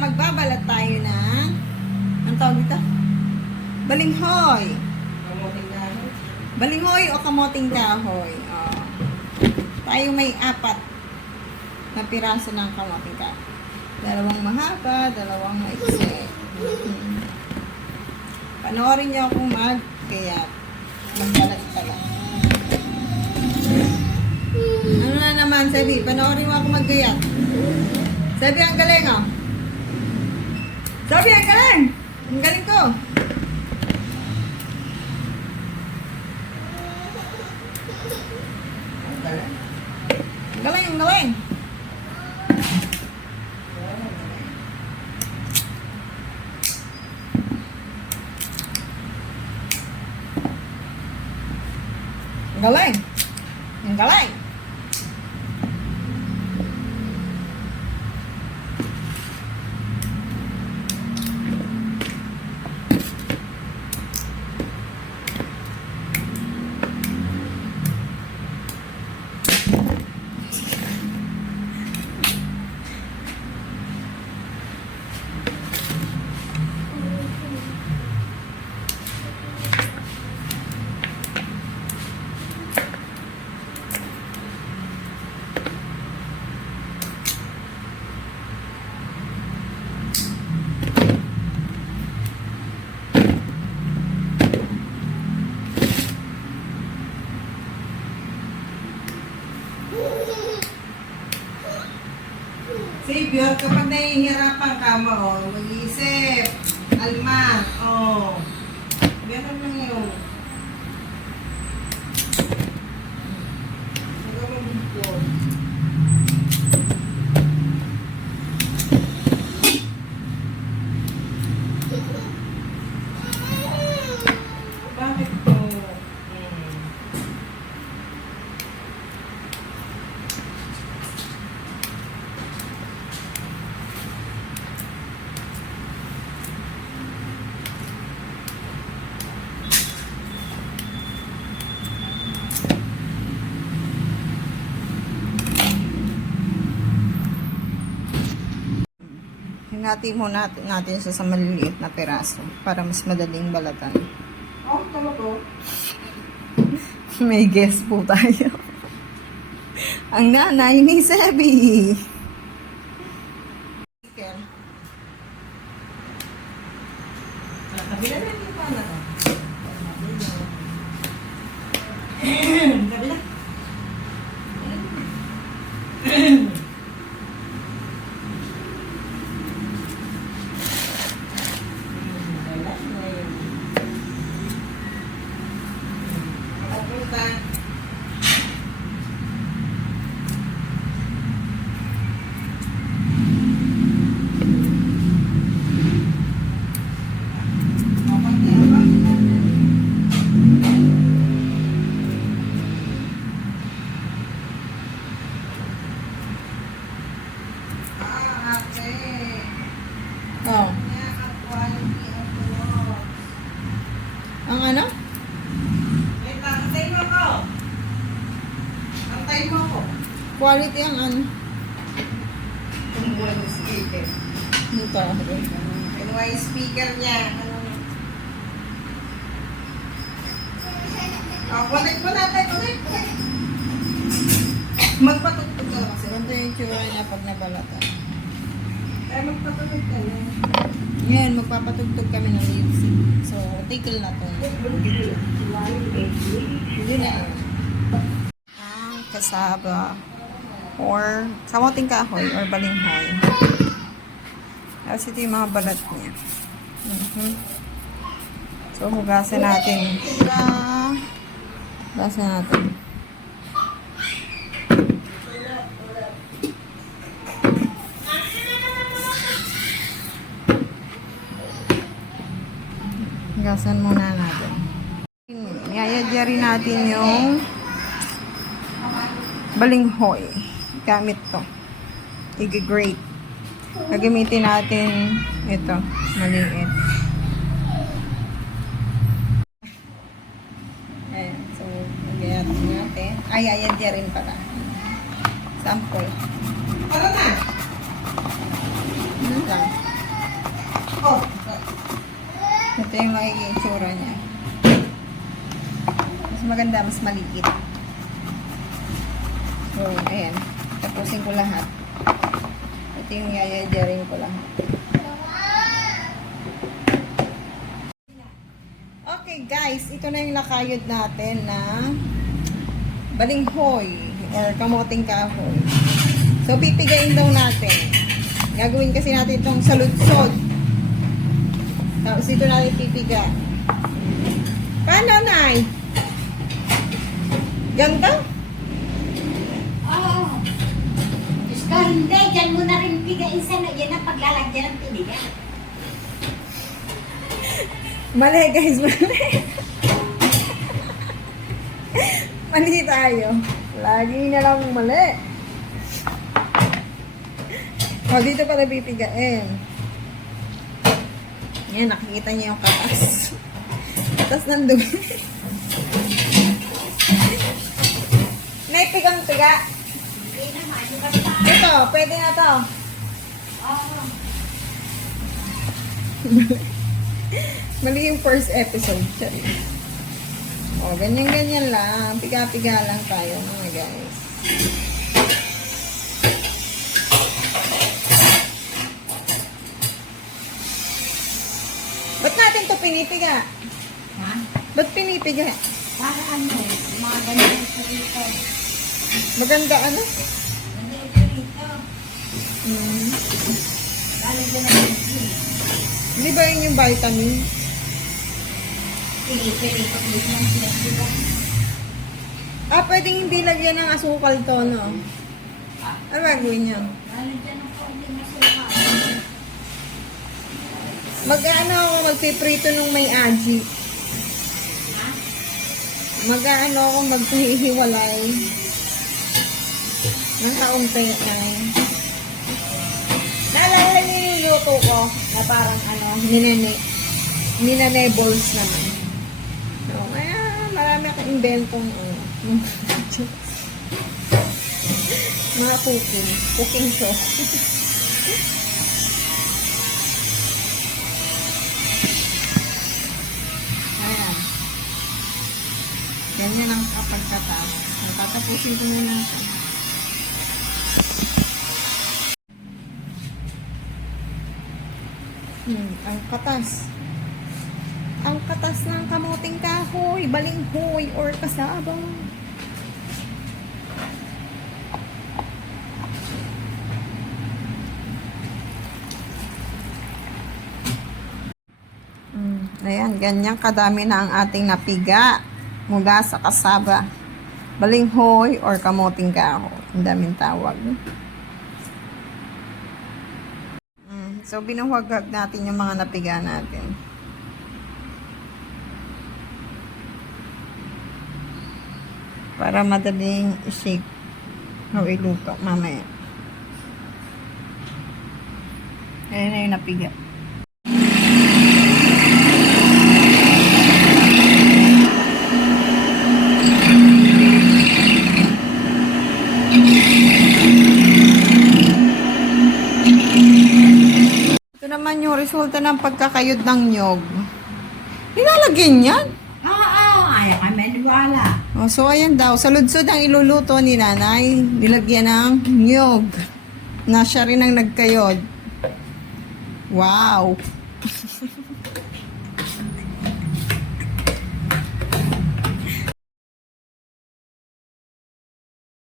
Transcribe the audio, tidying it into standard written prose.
magbabalat tayo ng ang tawag dito? Balinghoy. Kamuting kahoy. Balinghoy o kamoting kahoy. Oh. Tayo may 4 na piraso ng kamoting kahoy. 2 mahaba, 2 maiksi. Panoorin niyo akong mag-kaya magbalat-balat. Ano na naman, Sabi? Panoorin mo ako mag-gayat. Sabi, ang galing, oh. Sabi, ang galing! Ang galing ko. Ang galing. Ang galing, ang galing. Ang galing. Ang galing. Savior, kapag nahihirapan ka mo, mag-iisip. Alma, meron lang yun. Nagawin ko. Bakit po? Hinati mo natin siya sa maliliit na piraso para mas madaling balatan. Oh, talaga. May guess po tayo. Ang nanay ni Sebi. Kabila na yung pa na to. Kabila. Oh. Ang ano? Antay mo ko. Quality ang ano? Tungguan yung speaker. Dito. Ano yung speaker niya? Connect mo natin, connect. Magpatugtog ka kasi. Ganito yung tsura niya pag nabalatan. Ay, magpatugtog ka na. Ngayon, magpapatugtog kami ng lip sync. So, tickle na to. Yun na yun. Ang kasaba or kamoting kahoy or balinghoy. Tapos ito yung mga balat niya. So, hugasan natin. Hugasan natin. Hugasan muna natin. Yayadya rin natin yung balinghoy. Gamit to. I-grate. Gagamitin natin ito. Maliit. Ayan. So, nagyayat natin. Ay, yayadya rin pala. Sample. Ano na? Ano lang? yung magiging itsura niya. Mas maganda, mas maliit. So, ayan. Tapusin ko lahat. Ito yung yayadyarin ko lahat. Okay guys, ito na yung nakayod natin na balinghoy or kamoting kahoy. So, pipigain daw natin. Gagawin kasi natin itong saludsod. Tapos ito natin pipiga. Paano, Nay? Ganda? Oo. Diyos ko, hindi. Diyan mo na rin pigain sa yan ang paglalagyan ng piniga. Mali guys, mali. Mali tayo. Lagi na lang mali. O, dito pala pipigain. Yan, nakikita niyo yung katas. Katas ng dumi. May pigang-piga. Hindi naman. Yung basta. Ito, pwede na to. Oo. Mali yung first episode. Sorry. O, ganyan-ganyan lang. Piga-piga lang tayo mga guys. Ba't natin to pinipiga? Ha? Ba't pinipiga? Para ano? Mga ganyan sa rito. Maganda ano? Ganyan sa rito. Lalagyan ng piniga. Di ba yun yung vitamin? Pili-pili. Pili ng piniga. Ah, pwedeng hindi lagyan ng asukal to, no? Ano gagawin niya? Lalagyan ng kaunting masuka. Mag-ano ako, magpiprito nung may aji. Ha? Mag-ano ako, maghihiwalay. Ng kaunti ay. Naalala niyo yung luto ko na parang ano, ninane-balls naman. So, kaya marami akong inventong mga cooking show. Ayan. Ganyan ang kapagkatapos. Tatapusin ko muna ito. Ang katas. Ang katas ng kamuting kahoy, balinghoy, or kasabang. Ayan, ganyan kadami na ang ating napiga mula sa kasaba. Balinghoy or kamuting kahoy. Ang daming tawag. So, binuhugaghag natin yung mga napiga natin. Para madaling i-shake o iluto mamaya. Ayan na yung napiga. Ito naman yung resulta ng pagkakayod ng nyog. Nilalagyan yan. Oo. Ayaw kami maniwala. Oh, so, ayan daw. Saludsod ang iluluto ni nanay. Nilagyan ng nyog. Na siya rin ang nagkayod. Wow!